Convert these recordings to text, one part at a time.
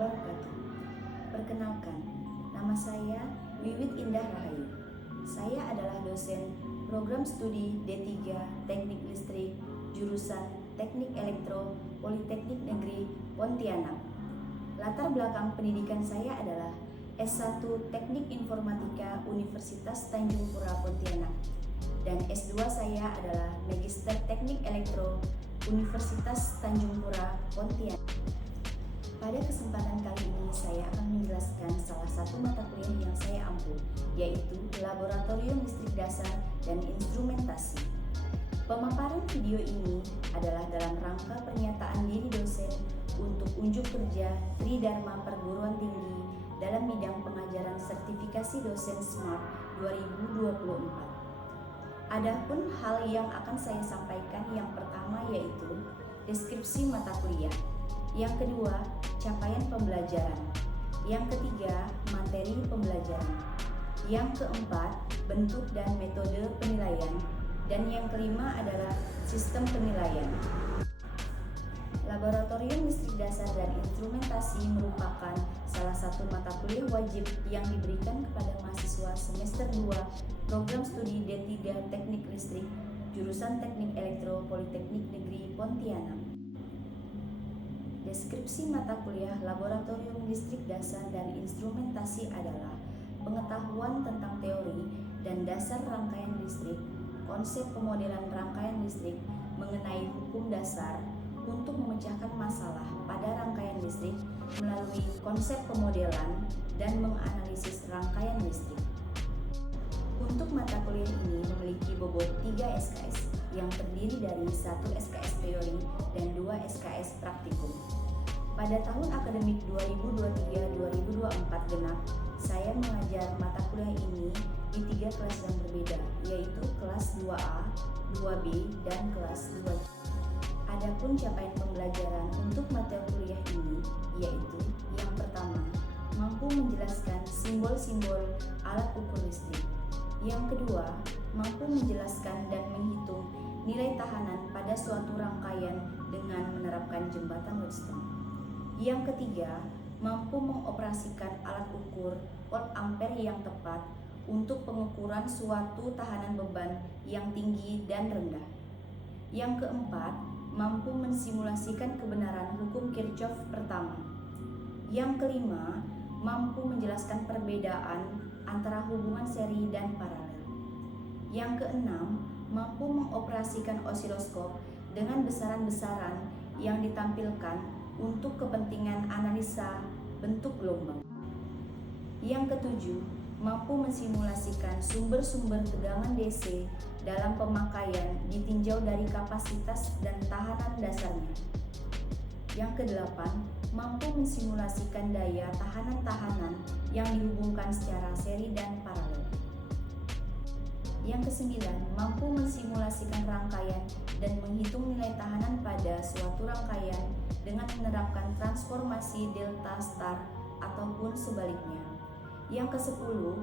wabarakatuh. Perkenalkan, nama saya Wiwit Indah Rahayu. Saya adalah dosen program studi D3 Teknik Listrik jurusan Teknik Elektro Politeknik Negeri Pontianak. Latar belakang pendidikan saya adalah S1 Teknik Informatika Universitas Tanjung Pura Pontianak dan S2 saya adalah Magister Teknik Elektro Universitas Tanjung Pura Pontianak. Pada kesempatan kali ini saya akan menjelaskan salah satu mata kuliah yang saya ampu, yaitu Laboratorium Listrik Dasar dan Instrumentasi. Pemaparan video ini adalah dalam rangka pernyataan diri dosen untuk unjuk kerja Tridharma Perguruan Tinggi dalam bidang pengajaran sertifikasi dosen SMART 2024. Adapun hal yang akan saya sampaikan yang pertama yaitu deskripsi mata kuliah. Yang kedua, capaian pembelajaran. Yang ketiga, materi pembelajaran. Yang keempat, bentuk dan metode penilaian. Dan yang kelima adalah sistem penilaian. Laboratorium Listrik Dasar dan Instrumentasi merupakan salah satu mata kuliah wajib yang diberikan kepada mahasiswa semester 2 program studi D3 Teknik Listrik jurusan Teknik Elektro Politeknik Negeri Pontianak. Deskripsi mata kuliah Laboratorium Listrik Dasar dan Instrumentasi adalah pengetahuan tentang teori dan dasar rangkaian listrik, konsep pemodelan rangkaian listrik, mengenai hukum dasar untuk memecahkan masalah pada rangkaian listrik melalui konsep pemodelan dan menganalisis rangkaian listrik. Untuk mata kuliah ini memiliki bobot 3 SKS yang terdiri dari 1 SKS teori dan 2 SKS praktikum. Pada tahun akademik 2023-2024 genap, saya mengajar mata kuliah ini di 3 kelas yang berbeda, yaitu kelas 2A, 2B, dan kelas 2. Adapun capaian pembelajaran untuk mata kuliah ini yaitu yang pertama, mampu menjelaskan simbol-simbol alat ukur listrik. Yang kedua, mampu menjelaskan dan menghitung nilai tahanan pada suatu rangkaian dengan menerapkan jembatan Wheatstone. Yang ketiga, mampu mengoperasikan alat ukur volt ampere yang tepat untuk pengukuran suatu tahanan beban yang tinggi dan rendah. Yang keempat, mampu mensimulasikan kebenaran hukum Kirchhoff pertama. Yang kelima, mampu menjelaskan perbedaan antara hubungan seri dan paralel. Yang keenam, mampu mengoperasikan osiloskop dengan besaran-besaran yang ditampilkan untuk kepentingan analisa bentuk gelombang. Yang ketujuh, mampu mensimulasikan sumber-sumber tegangan DC dalam pemakaian ditinjau dari kapasitas dan tahanan dasarnya. Yang kedelapan, mampu mensimulasikan daya tahanan-tahanan yang dihubungkan secara seri dan paralel. Yang kesembilan, mampu mensimulasikan rangkaian dan menghitung nilai tahanan pada suatu rangkaian dengan menerapkan transformasi delta star ataupun sebaliknya. Yang kesepuluh,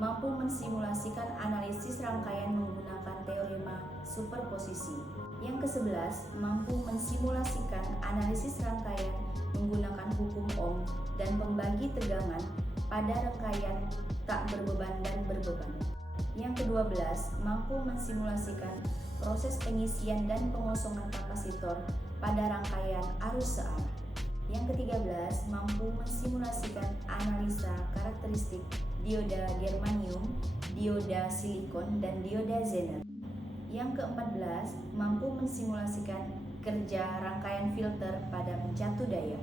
mampu mensimulasikan analisis rangkaian menggunakan teorema superposisi. Yang kesebelas, mampu mensimulasikan analisis rangkaian menggunakan hukum Ohm dan pembagi tegangan pada rangkaian tak berbeban dan berbeban. Yang ke-12, mampu mensimulasikan proses pengisian dan pengosongan kapasitor pada rangkaian arus searah. Yang ke-13, mampu mensimulasikan analisa karakteristik dioda germanium, dioda silikon, dan dioda xenon. Yang ke-14, mampu mensimulasikan kerja rangkaian filter pada pencatu daya.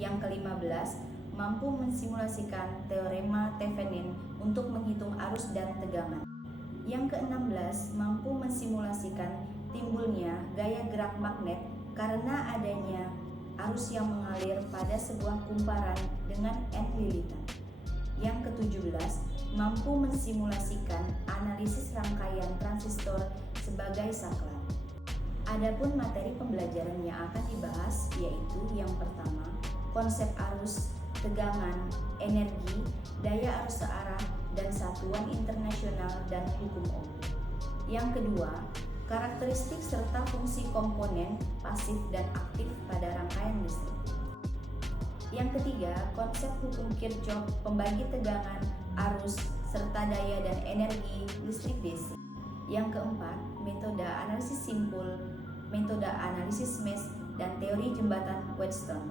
Yang ke-15, mampu mensimulasikan teorema Thevenin untuk menghitung arus dan tegangan. Yang ke-16, mampu mensimulasikan timbulnya gaya gerak magnet karena adanya arus yang mengalir pada sebuah kumparan dengan N lilitan. Yang ke-17, mampu mensimulasikan analisis rangkaian transistor sebagai saklar. Adapun materi pembelajaran yang akan dibahas yaitu yang pertama, konsep arus, tegangan, energi, daya arus searah, dan satuan internasional dan hukum Ohm. Yang kedua, karakteristik serta fungsi komponen pasif dan aktif pada rangkaian listrik. Yang ketiga, konsep hukum Kirchhoff pembagi tegangan, arus, serta daya dan energi listrik DC. Yang keempat, metode analisis simpul, metode analisis mesh, dan teori jembatan Wheatstone.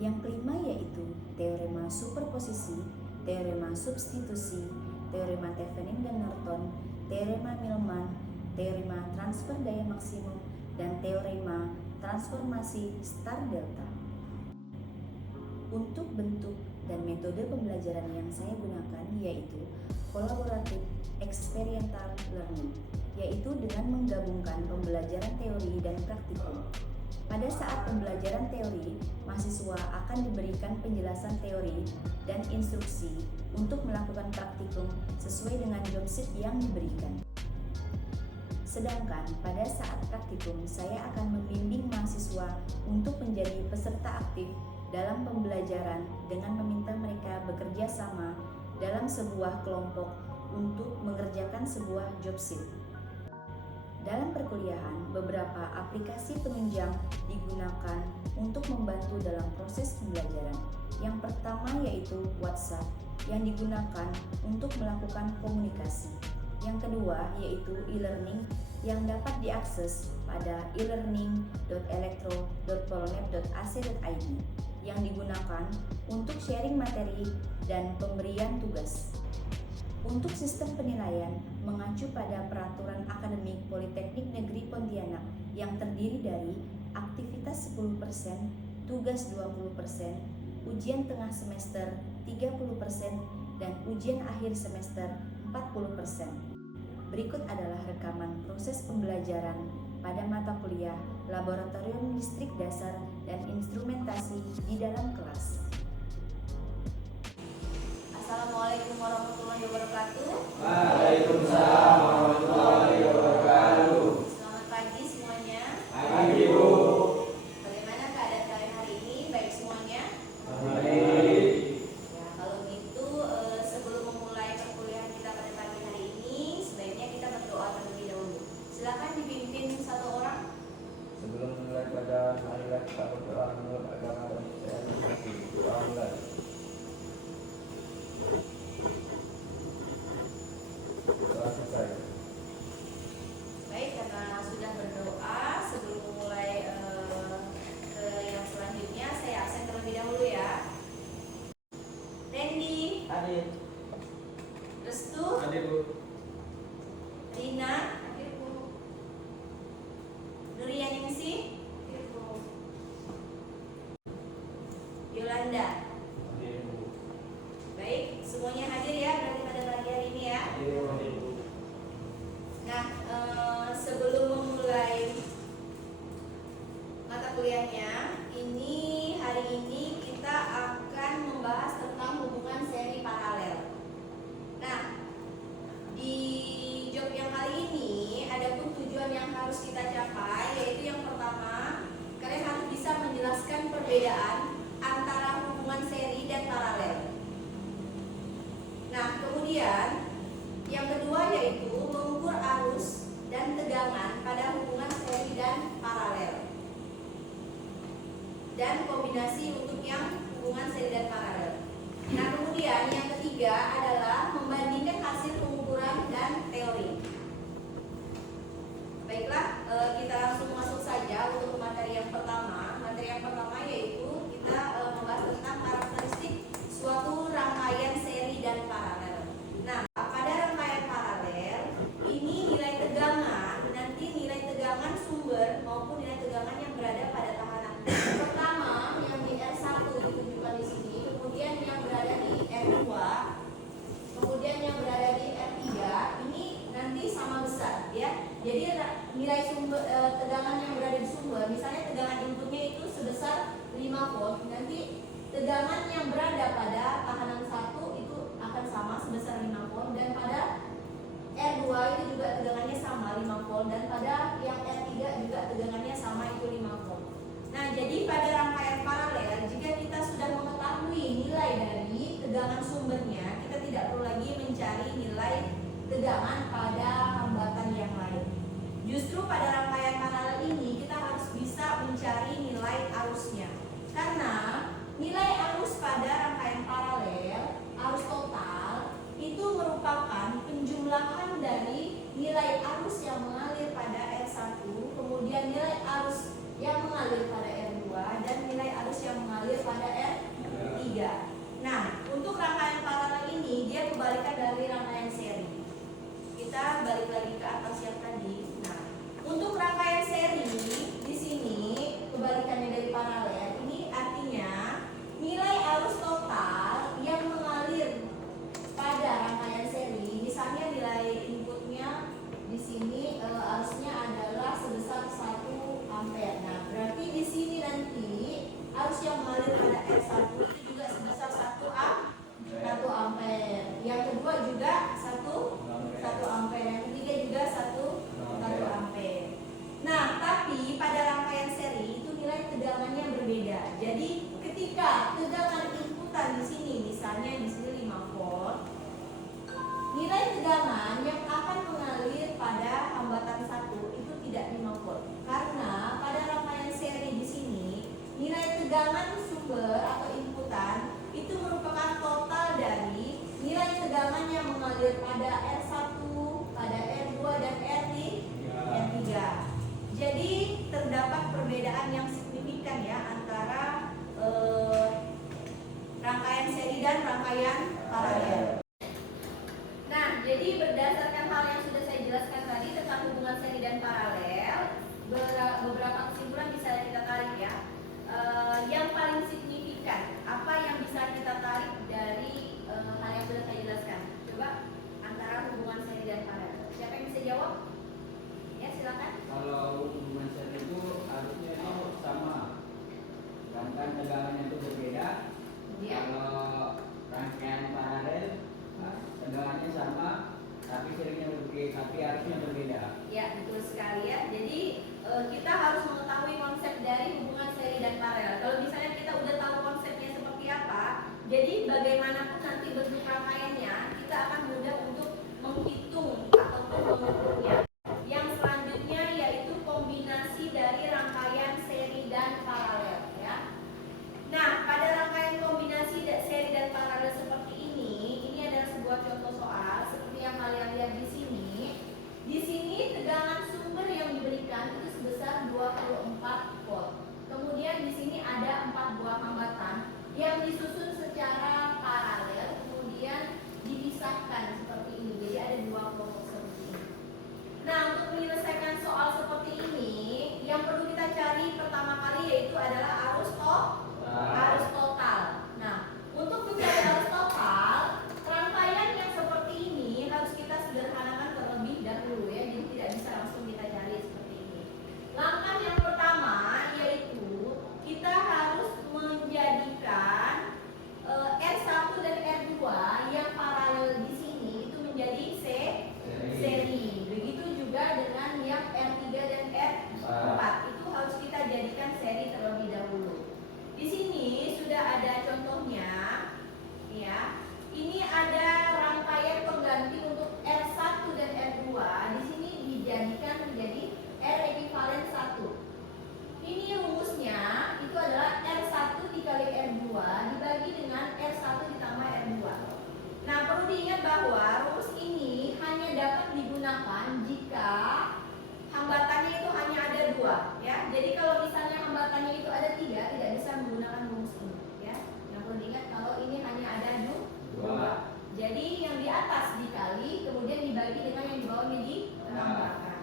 Yang kelima yaitu teorema superposisi, teorema substitusi, teorema Thevenin dan Norton, teorema Millman, teorema transfer daya maksimum, dan teorema transformasi star delta. Untuk bentuk dan metode pembelajaran yang saya gunakan yaitu collaborative experiential learning, yaitu dengan menggabungkan pembelajaran teori dan praktikum. Pada saat pembelajaran teori, mahasiswa akan diberikan penjelasan teori dan instruksi untuk melakukan praktikum sesuai dengan job sheet yang diberikan. Sedangkan pada saat praktikum, saya akan membimbing mahasiswa untuk menjadi peserta aktif dalam pembelajaran dengan meminta mereka bekerja sama dalam sebuah kelompok untuk mengerjakan sebuah job sheet. Dalam perkuliahan, beberapa aplikasi penunjang digunakan untuk membantu dalam proses pembelajaran. Yang pertama yaitu WhatsApp yang digunakan untuk melakukan komunikasi. Yang kedua yaitu e-learning yang dapat diakses pada e-learning.elektro.polonep.ac.id yang digunakan untuk sharing materi dan pemberian tugas. Untuk sistem penilaian mengacu pada Peraturan Akademik Politeknik Negeri Pontianak yang terdiri dari aktivitas 10%, tugas 20%, ujian tengah semester 30%, dan ujian akhir semester 40%. Berikut adalah rekaman proses pembelajaran pada mata kuliah Laboratorium Listrik Dasar dan Instrumentasi di dalam kelas. Assalamualaikum warahmatullahi wabarakatuh. Waalaikumsalam warahmatullahi wabarakatuh. Selamat pagi semuanya. Pagi, Bu. Bagaimana keadaan kalian hari ini? Baik semuanya? Baik. Ya, kalau gitu sebelum memulai perkuliahan kita pada pagi hari ini, sebaiknya kita berdoa terlebih dahulu. Silakan dipimpin satu orang. Sebelum mulai pada marilah kita berdoa menurut agama dan Islam. Doa mulai. Doa selesai. Baik, karena sudah berdoa, sebelum mulai ke yang selanjutnya, saya absen terlebih dahulu ya. Randy, Hadir. Restu, Hadir, Bu. Rina, Nuriyaningsi, Yolanda. Hadir, Bu. Baik, semuanya hadir ya berarti pada pagi hari ini ya. Hadir, Bu. Nah, sebelum memulai mata kuliahnya, hari ini kita akan membahas tentang hubungan seri paralel. Nah, di job yang kali ini ada pun tujuan yang harus kita capai, yaitu yang pertama, kalian harus bisa menjelaskan perbedaan antara hubungan seri dan paralel. Nah, kemudian yang kedua yaitu mengukur arus dan tegangan pada hubungan seri dan paralel. Dan kombinasi untuk yang hubungan seri dan paralel. Nah, kemudian yang ketiga adalah membandingkan hasil pengukuran dan teori. Baiklah, kita langsung masuk saja untuk materi yang pertama. Materi yang pertama yaitu kita membahas tentang karakteristik suatu rangkaian seri dan paralel. Nah, pada rangkaian paralel ini nilai tegangan, nanti nilai tegangan sumber maupun nilai tegangan yang berada pada tahanan. Pertama yang di R1 ditunjukkan di sini, kemudian yang berada di R2, kemudian yang berada di R3 ini nanti sama besar ya. Jadi nilai sumber tegangan yang berada di sumber, misalnya tegangan inputnya itu sebesar 5 volt, nanti tegangan yang berada pada tahanan 1 itu akan sama sebesar 5 volt, dan pada R2 itu juga tegangannya sama 5 volt, dan pada yang R3 juga tegangannya sama itu 5 volt. Nah, jadi pada rangkaian paralel, jika kita sudah mengetahui nilai dari tegangan sumbernya, kita tidak perlu lagi mencari nilai tegangan pada hambatan yang lain. Justru pada rangkaian paralel ini kita harus bisa mencari nilai arusnya. Karena mengalir pada R2 dan nilai arus yang mengalir pada R3. Nah, untuk rangkaian paralel ini dia kebalikan dari rangkaian seri. Kita balik lagi ke atas yang tadi. Nah, untuk rangkaian seri di sini kebalikannya dari paralel. Ini artinya nilai arus total yang mengalir pada rangkaian seri, misalnya nilai inputnya di sini arusnya adalah sebesar 1 ampere. Nah, berarti di sini nanti arus yang mengalir pada R1 itu juga sebesar 1 ampere. Yang kedua juga 1 ampere. Yang ketiga juga 1 ampere. Nah, tapi pada rangkaian seri itu nilai tegangannya berbeda. Jadi ketika tegangan inputan di sini, misalnya di sini 5 volt, nilai tegangan yang akan mengalir pada hambatan 1 itu tidak 5 volt. Karena pada rangkaian seri di sini nilai tegangan sumber atau inputan itu merupakan total dari nilai tegangan yang mengalir pada R1, pada R2 dan R3. Jadi terdapat perbedaan yang signifikan ya antara rangkaian seri dan rangkaian paralel. Nah, jadi berdasarkan hal yang sudah saya jelaskan tadi tentang hubungan seri dan paralel, beberapa kesimpulan bisa kita tarik ya. Yang paling signifikan, apa yang bisa kita tarik dari hal yang sudah saya jelaskan? Coba antara hubungan seri dan paralel. Siapa yang bisa jawab? Ya, silakan. Kalau hubungan seri itu harusnya itu sama, sedangkan tegangannya itu berbeda. Ya. Kalau rangkaian paralel, tegangannya sama, tapi serinya berbeda, tapi arusnya berbeda. Ya, betul sekali ya. Jadi kita harus mengetahui konsep dari hubungan seri dan paralel. Kalau misalnya kita udah tahu konsepnya seperti apa, jadi bagaimanapun nanti bentuk rangkaiannya, kita akan mudah untuk menghitung ataupun mengukurnya. Yang selanjutnya yaitu kombinasi dari rangkaian seri dan paralel ya. Nah, pada rangkaian kombinasi seri dan paralel seperti ini adalah sebuah contoh soal seperti yang kalian lihat di sini. Di sini tegangan sumber yang diberikan itu sebesar 24 volt. Kemudian di sini ada 4 buah hambatan yang disusun secara paralel, kemudian dipisahkan seperti ini. Jadi ada 2 kelompok seperti ini. Nah, untuk menyelesaikan soal seperti ini, yang perlu kita cari pertama kali yaitu adalah arus total. Nah, untuk mencari arus total, rangkaian yang seperti ini harus kita sederhanakan terlebih dahulu ya, jadi tidak bisa langsung kita cari seperti ini. Langkah yang pertama yaitu kita harus menjadikan R1 dan R2 yang paralel di sini itu menjadi seri. Begitu juga dengan yang R3 dan R4 itu harus kita jadikan seri terlebih dahulu. Di sini sudah ada contohnya ya. Ini ada rangkaian pengganti untuk R1 dan R2. Di sini dijadikan menjadi R ekuivalen 1. Ini rumusnya itu adalah R1 dikali R2 dibagi dengan R1 ditambah R2. Nah, perlu diingat bahwa rumus ini hanya dapat digunakan jika hambatannya itu hanya ada 2 ya. Jadi kalau misalnya hambatannya itu ada 3, tidak bisa menggunakan rumus ini ya. Yang perlu diingat kalau ini hanya ada 2. Jadi yang di atas dikali, kemudian dibagi dengan yang di bawahnya ditambahkan.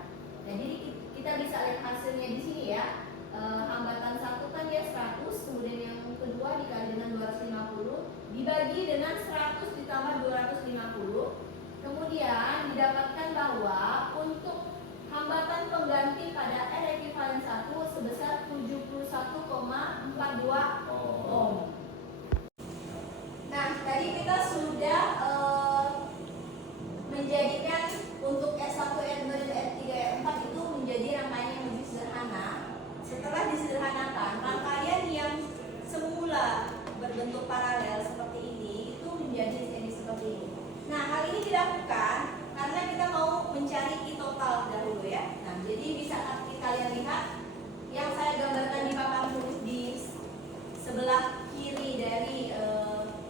Jadi kita bisa lihat hasilnya di sini ya. Hambatan 1 kan dia 100, kemudian yang kedua dikali dengan 250, dibagi dengan 100 ditambah 250. Kemudian didapatkan bahwa untuk hambatan pengganti pada R ekuivalen 1 sebesar 71,42 ohm. Nah, tadi kita sudah menjadikan untuk R1, R2, dan R3, R4 itu menjadi rangkaian yang lebih sederhana. Setelah disederhanakan, rangkaian yang semula berbentuk paralel seperti ini itu menjadi seri seperti ini. Nah, hal ini dilakukan karena kita mau mencari I total dahulu ya. Nah, jadi bisa kalian lihat yang saya gambarkan di papan tulis di sebelah kiri dari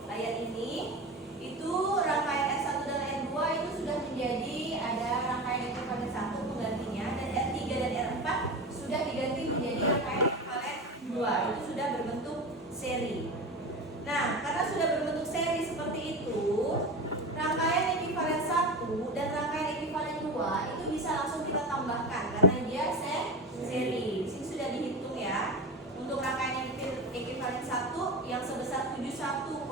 layar ini, itu rangkaian R1 dan R2 itu sudah menjadi ada rangkaian ekuivalen 1 penggantinya, dan R3 dan R4 sudah diganti menjadi rangkaian ekuivalen 2. Itu sudah berbentuk seri. Nah, karena sudah berbentuk seri seperti itu, rangkaian ekuivalen 1 dan rangkaian ekuivalen 2 itu bisa langsung kita tambahkan karena dia seri. Di sini sudah dihitung ya. Untuk rangkaian ekuivalen 1 yang sebesar 71,42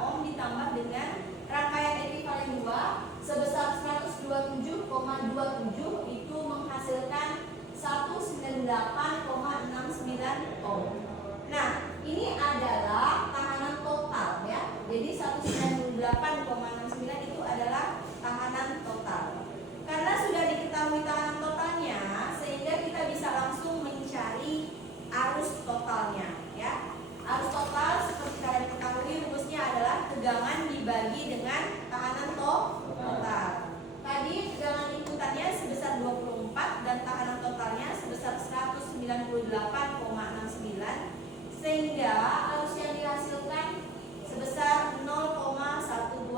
ohm ditambah dengan rangkaian ekuivalen 2 sebesar 127,27 itu menghasilkan 198,69 ohm. Nah, ini adalah tahanan total ya. Jadi 198,69 itu adalah tahanan total. Karena sudah diketahui tahanan totalnya, sehingga kita bisa langsung mencari arus totalnya ya. Arus total seperti kalian ketahui rumusnya adalah tegangan dibagi dengan tahanan total. Tadi tegangan inputannya sebesar 24 dan tahanan totalnya sebesar 198,69 sehingga arus yang dihasilkan sebesar 0,12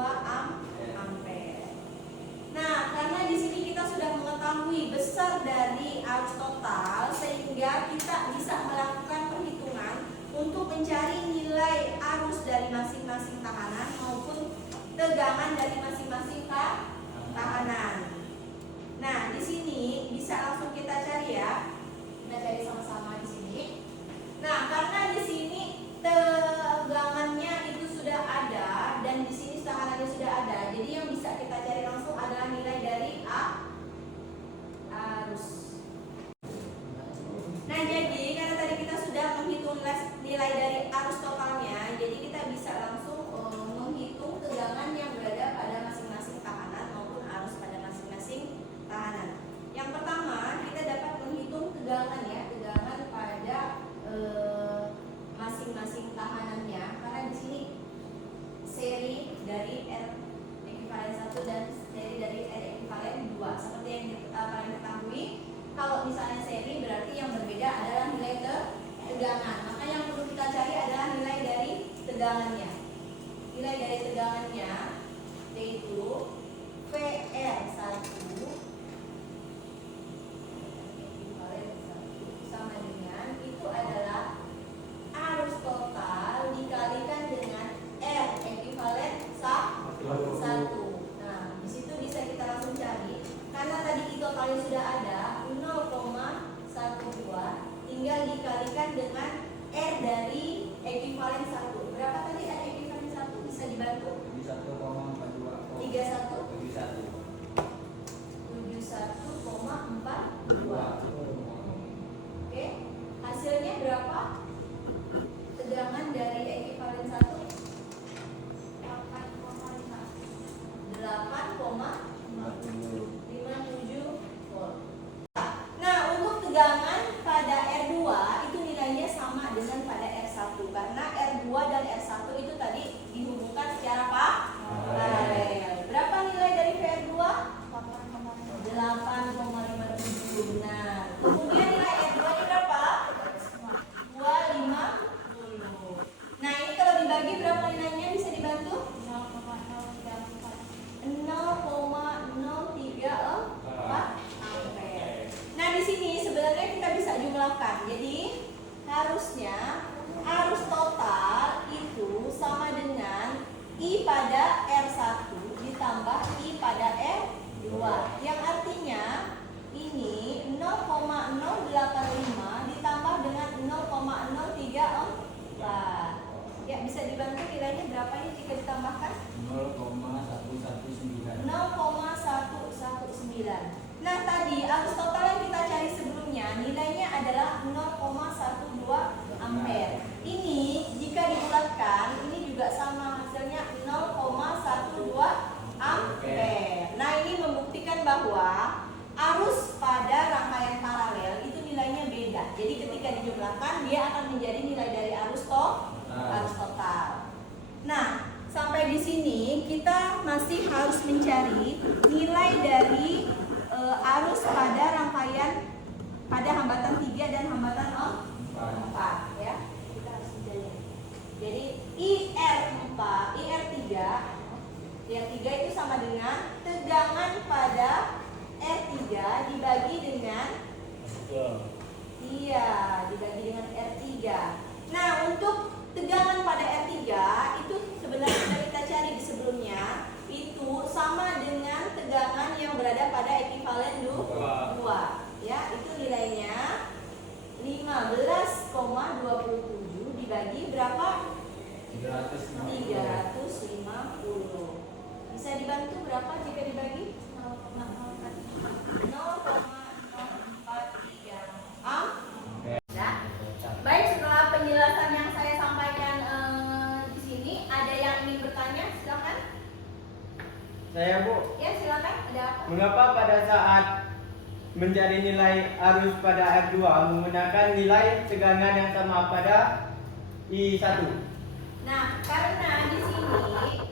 ampere. Nah, karena di sini kita sudah mengetahui besar dari arus total sehingga kita bisa melakukan perhitungan untuk mencari nilai arus dari masing-masing tahanan maupun tegangan dari masing-masing tahanan. Nah, di sini bisa langsung kita cari ya. Kita cari sama-sama di sini. Nah, karena di sini tegangannya itu sudah ada dan di sini tahanannya sudah ada, jadi yang bisa kita cari langsung adalah nilai dari arus. Nah, jadi karena tadi kita sudah menghitung nilai dari arus totalnya, jadi kita bisa langsung menghitung tegangan yang berada pada masing-masing tahanan maupun arus pada masing-masing tahanan. Yang pertama, kita dapat menghitung tegangan ya, tegangan pada masing-masing tahanannya karena di sini seri dari R ekuivalen 1 dan seri dari R ekuivalen 2. Seperti yang kalian ketahui, kalau misalnya seri berarti yang berbeda adalah nilai tegangan. Maka yang perlu kita cari adalah nilai dari tegangannya. Nilai dari tegangannya yaitu PR1 sama dengan itu adalah arus total dikalikan dengan R ekuivalen 1. Nah, di situ bisa kita langsung cari karena tadi I totalnya sudah ada 0,12 tinggal dikalikan dengan R dari ekuivalen 1. Berapa tadi R ekuivalen 1? Bisa dibantu? 71,42. Oke, hasilnya berapa? Tegangan dari ekuivalen 1 8,57 volt. Nah, untuk tegangan pada R2 itu nilainya sama dengan pada R1 karena R2 dan R1 itu tadi dihubungkan secara paralel. Berapa nilai dari PR2? 8,57. Nah, kemudian nilai R2 nya berapa? 250. Nah, ini kalau dibagi berapa nilainya bisa dibantu? 0,034 ampere. Nah, di sini sebenarnya kita bisa jumlahkan. Jadi, harusnya arus total itu sama dengan I pada R1 ditambah I pada R2. Yang artinya ini 0,085 ditambah dengan 0,034. Ya, bisa dibantu nilainya berapa ini jika ditambahkan? 0,119. 0,119. Nah, tadi arus total yang kita cari sebelumnya nilainya adalah 0,12 ampere. Ini jika dibulatkan ini juga sama hasilnya 0,12 ampere. Nah, ini membuktikan bahwa arus pada rangkaian paralel itu nilainya beda. Jadi ketika dijumlahkan dia akan menjadi nilai dari arus total. Nah, sampai di sini kita masih harus mencari nilai dari arus pada rangkaian pada hambatan 3 dan hambatan 4 ya. Kita harus mencari. Jadi IR3 itu sama dengan tegangan pada R3 dibagi dengan dibagi dengan Nah, untuk tegangan pada R3 itu sebenarnya sudah kita cari di sebelumnya, itu sama dengan tegangan yang berada pada ekivalen 2. Ya, itu nilainya 15,27 dibagi berapa? 350. Bisa dibantu berapa jika dibagi? 0,043 Nah, baik, setelah penjelasan yang saya sampaikan di sini, ada yang ingin bertanya? Silakan. Saya Bu, Ya, silakan. Ada apa? mengapa pada saat mencari nilai arus pada R2 menggunakan nilai tegangan yang sama pada I1? Nah, karena di sini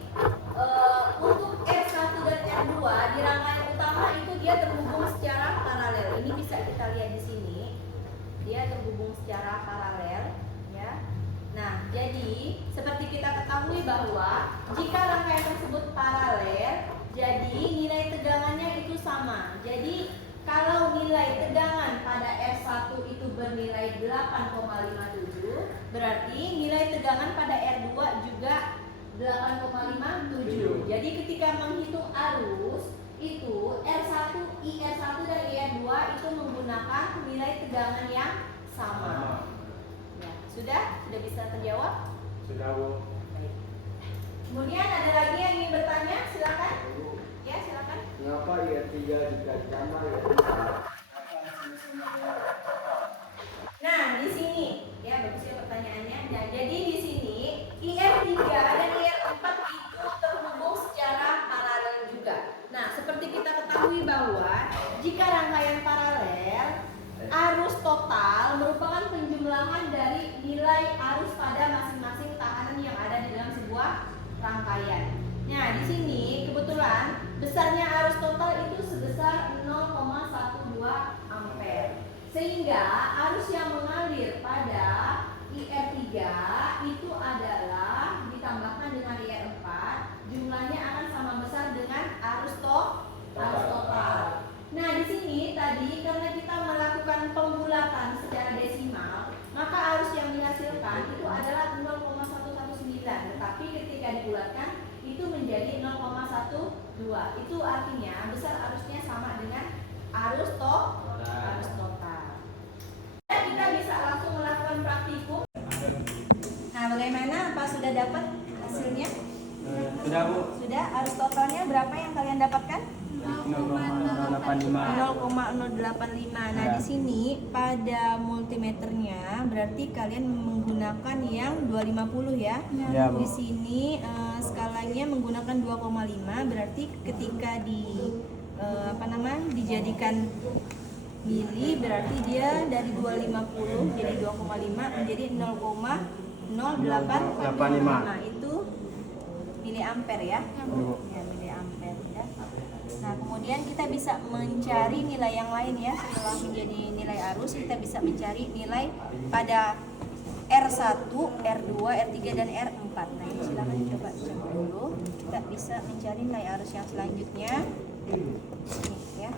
untuk R1 dan R2 di rangkaian utama itu dia terhubung secara paralel. Ini bisa kita lihat di sini. Dia terhubung secara paralel, ya. Nah, jadi seperti kita ketahui bahwa jika rangkaian tersebut paralel, jadi nilai tegangannya itu sama. Jadi kalau nilai tegangan pada R1 itu bernilai 8,57, berarti nilai tegangan pada R2 juga 8,57. Jadi ketika menghitung arus itu R1 dan IR2 itu menggunakan nilai tegangan yang sama. Ya, sudah bisa terjawab? Sudah Bu. Baik. Kemudian ada lagi yang ingin bertanya? Silakan. Ya, silakan. Mengapa IR3 jika ditambah IR4? Nah, di sini ya bagus ya pertanyaannya. Nah, jadi di sini IR3 dan IR4 itu terhubung secara paralel juga. Nah, seperti kita ketahui bahwa jika rangkaian paralel, arus total merupakan penjumlahan dari nilai arus pada masing-masing tahanan yang ada di dalam sebuah rangkaian. Nah, di sini kebetulan besarnya arus total itu sebesar 0,12 ampere. Sehingga arus yang mengalir pada IR3 itu adalah ditambahkan dengan IR4, jumlahnya akan sama besar dengan arus total. Nah, di sini tadi karena kita melakukan pembulatan secara desimal, maka arus yang dihasilkan itu adalah 0,119, tetapi ketika dibulatkan itu menjadi 0,12. Itu artinya besar arusnya sama dengan arus total. Kita bisa langsung melakukan praktikum. Nah, bagaimana? Apa sudah dapat hasilnya? Sudah Bu. Sudah. Arus totalnya berapa yang kalian dapatkan? 0,085. 0,085. Nah, di sini pada multimeternya berarti kalian menggunakan yang 250 ya. Ya, Bu. Di sini skalanya menggunakan 2,5, berarti ketika dijadikan mili berarti dia dari 250 jadi 2,5 menjadi 0,085. Nah, itu miliampere ya. Ya, miliampere ya. Nah, kemudian kita bisa mencari nilai yang lain ya. Setelah menjadi nilai arus, kita bisa mencari nilai pada R1, R2, R3 dan R4. Nah, ini silakan coba dulu. Kita bisa mencari nilai arus yang selanjutnya. Ini ya.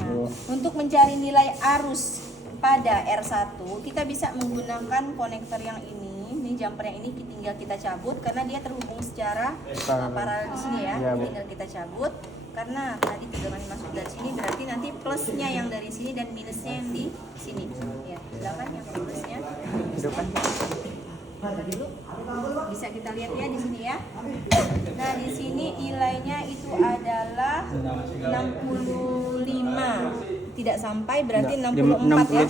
Nah, untuk mencari nilai arus pada R1, kita bisa menggunakan konektor yang ini jumper yang ini tinggal kita cabut karena dia terhubung secara paralel di sini ya. Tinggal kita cabut karena tadi tegangan masuk dari sini, berarti nanti plusnya yang dari sini dan minusnya yang di sini. Ya, silakan yang plusnya. Dulu bisa kita lihat ya di sini ya. Nah, di sini nilainya itu adalah 65. Tidak sampai berarti 64 ya.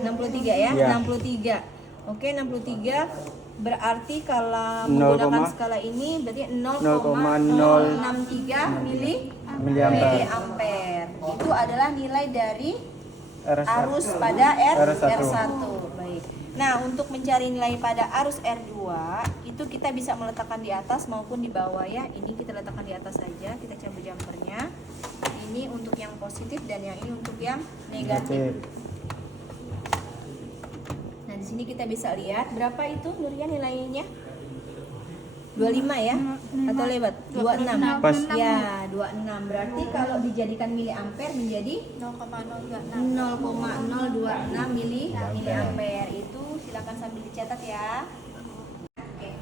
63 ya. 63. Oke, 63 berarti kalau menggunakan skala ini berarti 0,063 miliampere. Itu adalah nilai dari arus pada R1. Baik. Nah, untuk mencari nilai pada arus R2 itu kita bisa meletakkan di atas maupun di bawah ya. Ini kita letakkan di atas saja, kita cabut jumpernya. Ini untuk yang positif dan yang ini untuk yang negatif. Nah, di sini kita bisa lihat berapa itu Nurian nilainya? 25 ya? Atau lewat? 26. Pas. Ya, 26. Berarti kalau dijadikan miliampere menjadi 0,026 miliampere. Itu silakan sambil dicatat ya. Oke.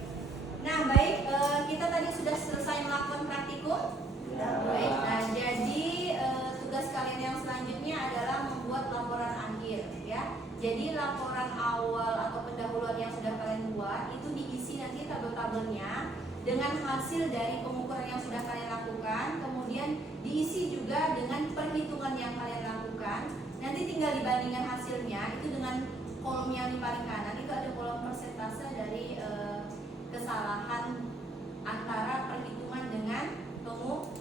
Nah, baik, kita tadi sudah selesai melakukan praktikum. Baik. Nah, jadi tugas kalian yang selanjutnya adalah membuat laporan akhir ya. Jadi laporan awal atau pendahuluan yang sudah kalian buat itu diisi nanti tabel-tabelnya dengan hasil dari pengukuran yang sudah kalian lakukan, kemudian diisi juga dengan perhitungan yang kalian lakukan. Nanti tinggal dibandingkan hasilnya itu dengan kolom yang di paling kanan itu ada kolom persentase dari kesalahan antara perhitungan dengan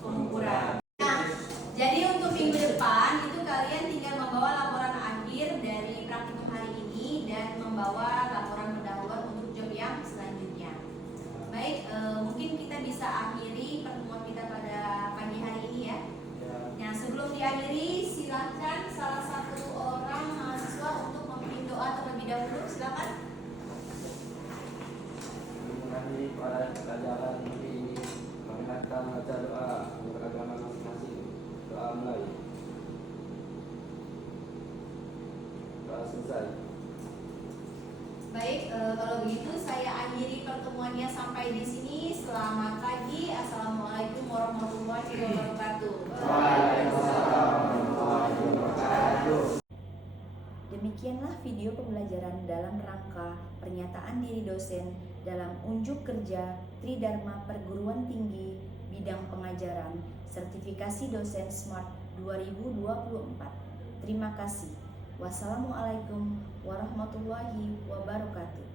pengukuran. Nah, jadi untuk minggu depan itu kalian tinggal membawa laporan akhir dari praktikum hari ini dan membawa laporan pendahuluan untuk job yang selanjutnya. Baik, mungkin kita bisa akhiri pertemuan kita pada pagi hari ini ya. Nah, sebelum diakhiri, silakan salah satu orang mahasiswa untuk memimpin doa terlebih dahulu. Silakan. Mengenai para pelajaran hari ini, kami akan baca doa untuk agama masing-masing. Doa mulai. Doa selesai. Baik, kalau begitu saya akhiri pertemuannya sampai di sini. Selamat pagi. Assalamualaikum warahmatullahi wabarakatuh. Demikianlah video pembelajaran dalam rangka pernyataan diri dosen dalam unjuk kerja Tridharma Perguruan Tinggi bidang pengajaran sertifikasi dosen Smart 2024. Terima kasih. Wassalamualaikum warahmatullahi wabarakatuh.